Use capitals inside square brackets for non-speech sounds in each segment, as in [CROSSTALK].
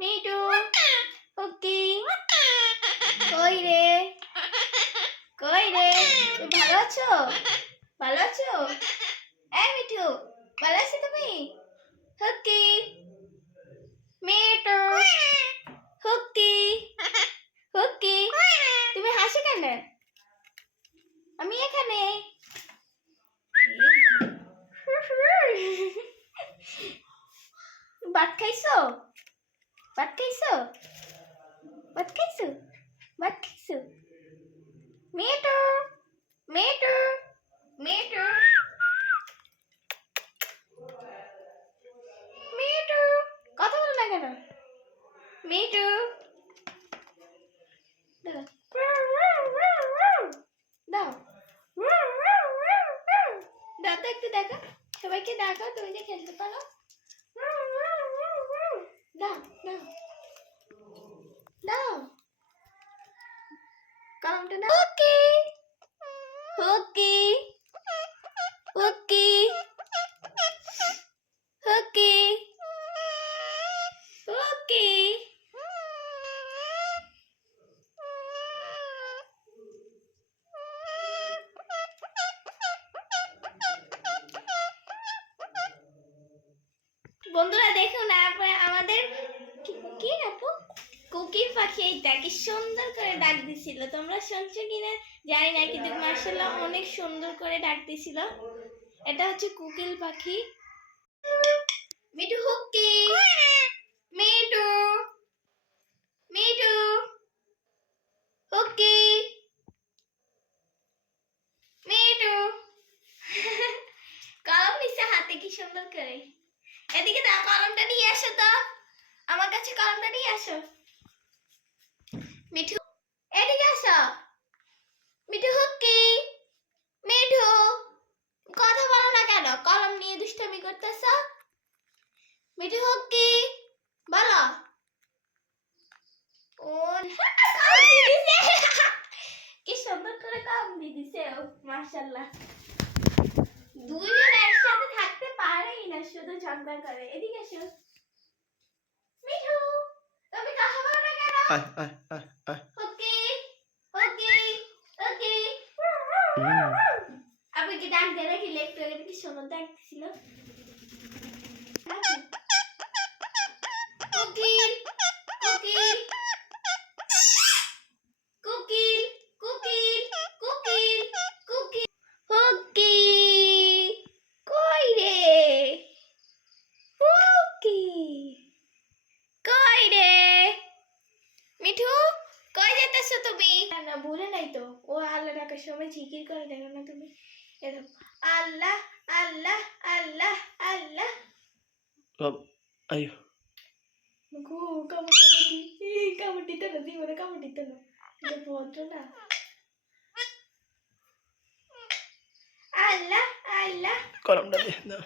মিঠু হুকি কই রে কই রে তুমি ভালো আছো? ভালো আছো? এই মিঠু ভালো আছো তুমি? হুকি মিঠু হুকি হুকি তুমি হাসি কেন? আমি এখানে। [LAUGHS] ভাত খাইছো? ভাত খাইছো ভাত খাইছো ভাত খাইছো মেয়েটো মেয়েটো মেয়েটো মেয়েটো কথা বলো না কেন? মেয়েটো দাও দাও দাও তো একটু দেখো সবাইকে দেখো তুমি যে খেলতে পারো দাও দাও দাও কলমটা দাও ওকে ওকে ওকে ওকে ওকে বন্ধুরা দেখুন আমাদের কি- আপু? কুকির পাখি এইটা কি সুন্দর করে ডাক দিছিল। তোমরা শুনছো কিনা? জানি না, কিন্তু মার্শাল্লাহ অনেক সুন্দর করে ডাক দিছিল। এটা হচ্ছে কুকিল পাখি। মিঠু হুক্কি মিঠু। মিঠু। হুক্কি মিঠু। কলম নিচে হাতে, কি সুন্দর করে। এদিকে দাও, কলমটা নিয়ে আসো তো। আমার কাছে কলমটা নিয়ে আসো মিঠু, এদিকে আসো মিঠু হুক্কি মিঠু, কথা বলো না কেন? কলম নিয়ে দুষ্টামি করতেছ? মিঠু হুক্কি বলো। ও। কি সুন্দর করে কলম দিয়ে দিছে থাকতে পারেই না শুধু ঝগড়া করে। এদিকে এসো। মিঠু তুমি কথা বলো না কেন? আয় আয় আয় আয়। ওকে ওকে ওকে। আপনি কি ডাক দেন নাকি? লেফট করে কি সুন্দর ডাকছিল কুকিল কুকিল কুকিল কুকিল কুকিল কুকিল হুকি কই রে হুকি কই রে মিঠু কই যেতেছো তুমি না ভুলে নাই তো। ও আল্লাহ ডাকার সময় জিকির করে দেখো না তুমি। এরকম আল্লাহ আল্লাহ আল্লাহ আল্লাহ। আয়ো। গো কামড় দিতে কামড় দিতে না জীবনে কামড় দিতে না। এটা ভদ্র না। আল্লাহ আল্লাহ। কলমটা দে না?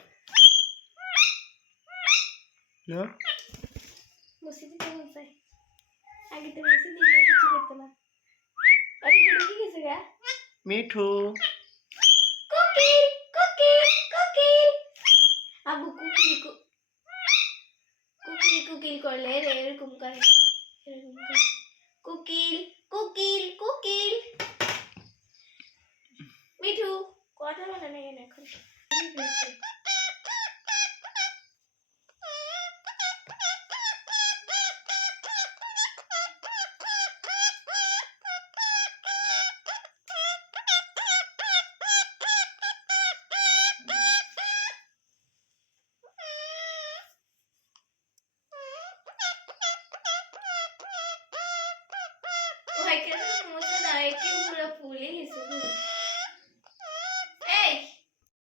না মুসি মন চাই আগে তো মুসি দিলে কিছু করতো না। মিঠু। আবু কুকিল কুকিল কুকিল করলে এরকম করে এরকম করে। কুকিল কুকিল কুকিল। মিঠু, কথা বলে না এখন। ও এখানে মুছে দাও একে পুরো ফুলে গেছে পুরো।